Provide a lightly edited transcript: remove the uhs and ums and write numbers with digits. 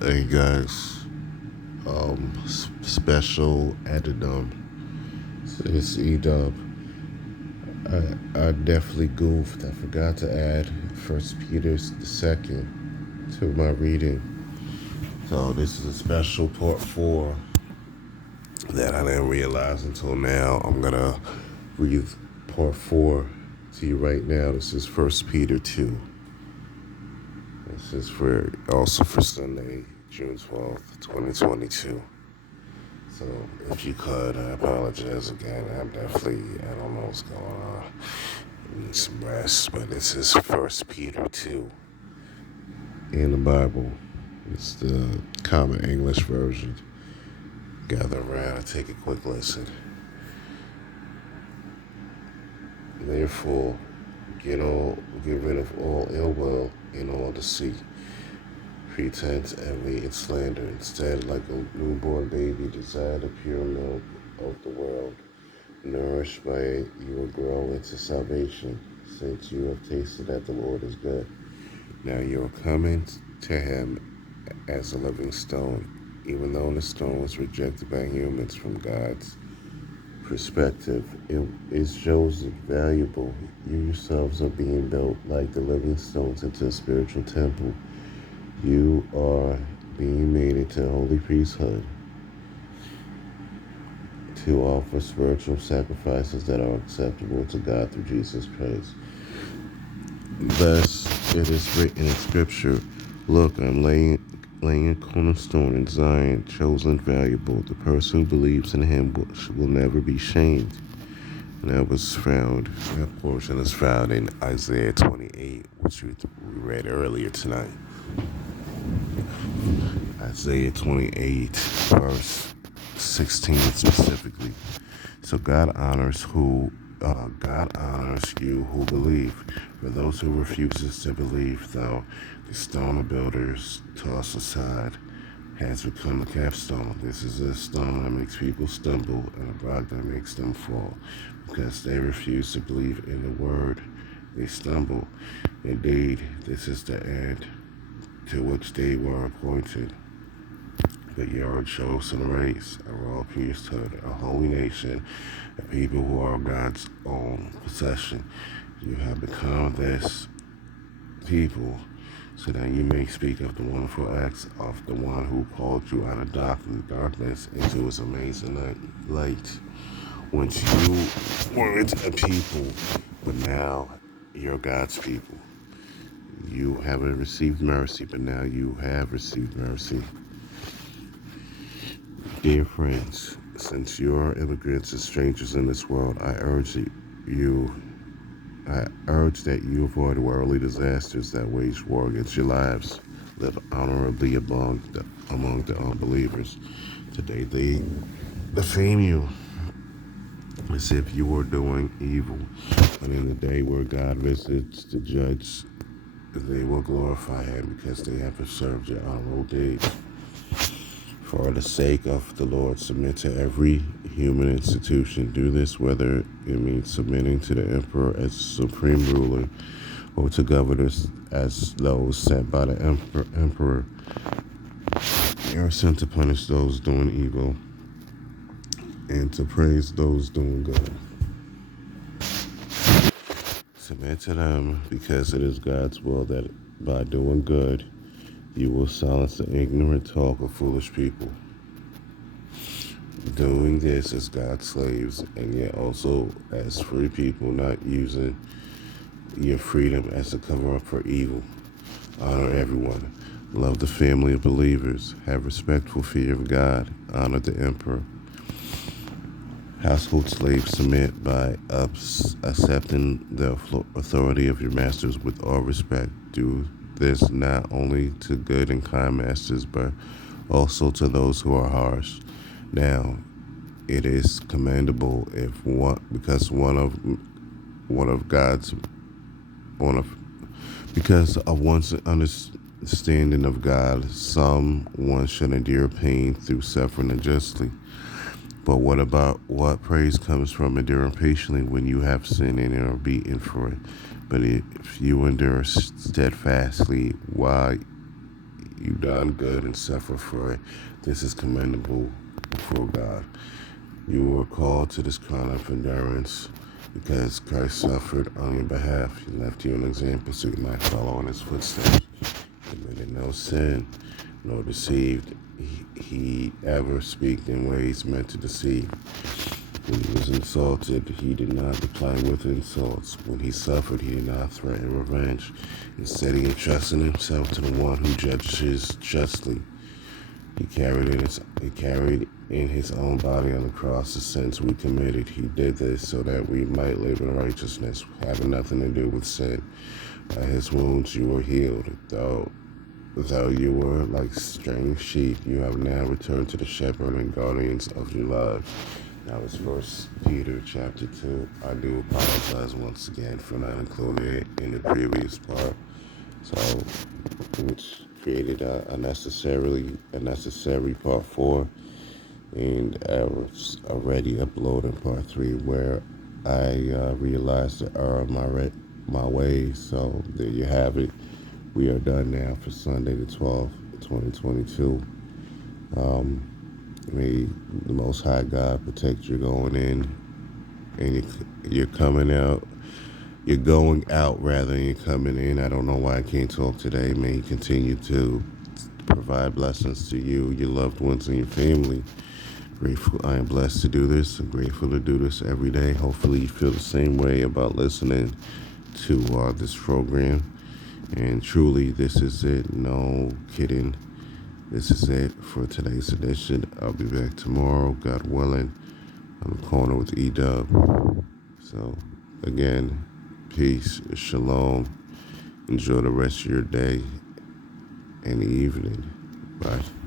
Hey guys, special addendum. It's Edub. I definitely goofed. I forgot to add First Peter the second to my reading. So this is a special part four that I didn't realize until now. I'm gonna read part four to you right now. This is First Peter 2. This is for Sunday, June 12th, 2022. So if you could, I apologize again. I don't know what's going on. I need some rest, but this is First Peter 2 in the Bible. It's the Common English Version. Gather around and take a quick listen. Therefore, get rid of all ill will and all deceit, pretense, envy, and slander. Instead, like a newborn baby, desire the pure milk of the world. Nourished by it, you will grow into salvation, since you have tasted that the Lord is good. Now you are coming to him as a living stone, even though the stone was rejected by humans. From God's perspective, it is chosen valuable. You yourselves are being built like the living stones into a spiritual temple. You are being made into a holy priesthood to offer spiritual sacrifices that are acceptable to God through Jesus Christ. Thus, it is written in Scripture, look, I'm laying a cornerstone in Zion, chosen, valuable. The person who believes in him will never be shamed. And that portion is found in Isaiah 28, which we read earlier tonight. Isaiah 28, verse 16 specifically. So God honors you who believe. For those who refuses to believe, though, the stone the builders toss aside has become a capstone. This is a stone that makes people stumble and a rock that makes them fall. Because they refuse to believe in the word, they stumble. Indeed, this is the end to which they were appointed. But you are a chosen race, a royal priesthood, a holy nation, a people who are God's own possession. You have become this people so that you may speak of the wonderful acts of the one who called you out of darkness into his amazing light. Once you weren't a people, but now you're God's people. You haven't received mercy, but now you have received mercy. Dear friends, since you are immigrants and strangers in this world, I urge that you avoid worldly disasters that wage war against your lives. Live honorably among the unbelievers. Today they defame you as if you were doing evil, but in the day where God visits to judge, they will glorify him because they have observed your honorable deeds. For the sake of the Lord, submit to every human institution. Do this whether it means submitting to the emperor as supreme ruler or to governors as those sent by the emperor. They are sent to punish those doing evil and to praise those doing good. Submit to them because it is God's will that by doing good, you will silence the ignorant talk of foolish people. Doing this as God's slaves and yet also as free people, not using your freedom as a cover up for evil. Honor everyone. Love the family of believers. Have respectful fear of God. Honor the emperor. Household slaves, submit by accepting the authority of your masters with all respect. Do this not only to good and kind masters, but also to those who are harsh. Now, it is commendable if because of one's understanding of God, someone should endure pain through suffering unjustly. But what praise comes from enduring patiently when you have sinned and are beaten for it? But if you endure steadfastly while you done good and suffer for it. This is commendable before God. You were called to this crown of endurance because Christ suffered on your behalf. He left you an example so you might follow in his footsteps. He committed no sin, nor deceived he ever speak in ways meant to deceive. When he was insulted, he did not reply with insults. When he suffered, he did not threaten revenge. Instead, he entrusted himself to the one who judges justly. He carried in his own body on the cross the sins we committed. He did this so that we might live in righteousness, having nothing to do with sin. By his wounds you were healed. Though you were like strange sheep, you have now returned to the shepherd and guardians of your lives. That was First Peter chapter 2. I do apologize once again for not including it in the previous part. So, which created a necessary part 4, and I was already uploading part 3 where I realized the error of my ways. So there you have it. We are done now for Sunday the 12th, 2022. May the Most High God protect you going in and you're coming out. You're going out rather than you're coming in. I don't know why I can't talk today. May He continue to provide blessings to you, your loved ones, and your family. Grateful I am blessed to do this. I'm grateful to do this every day. Hopefully you feel the same way about listening to this program. And truly, this is it. No kidding. This is it for today's edition. I'll be back tomorrow, God willing, on the corner with E-Dub. So, again, peace, shalom. Enjoy the rest of your day and evening. Bye.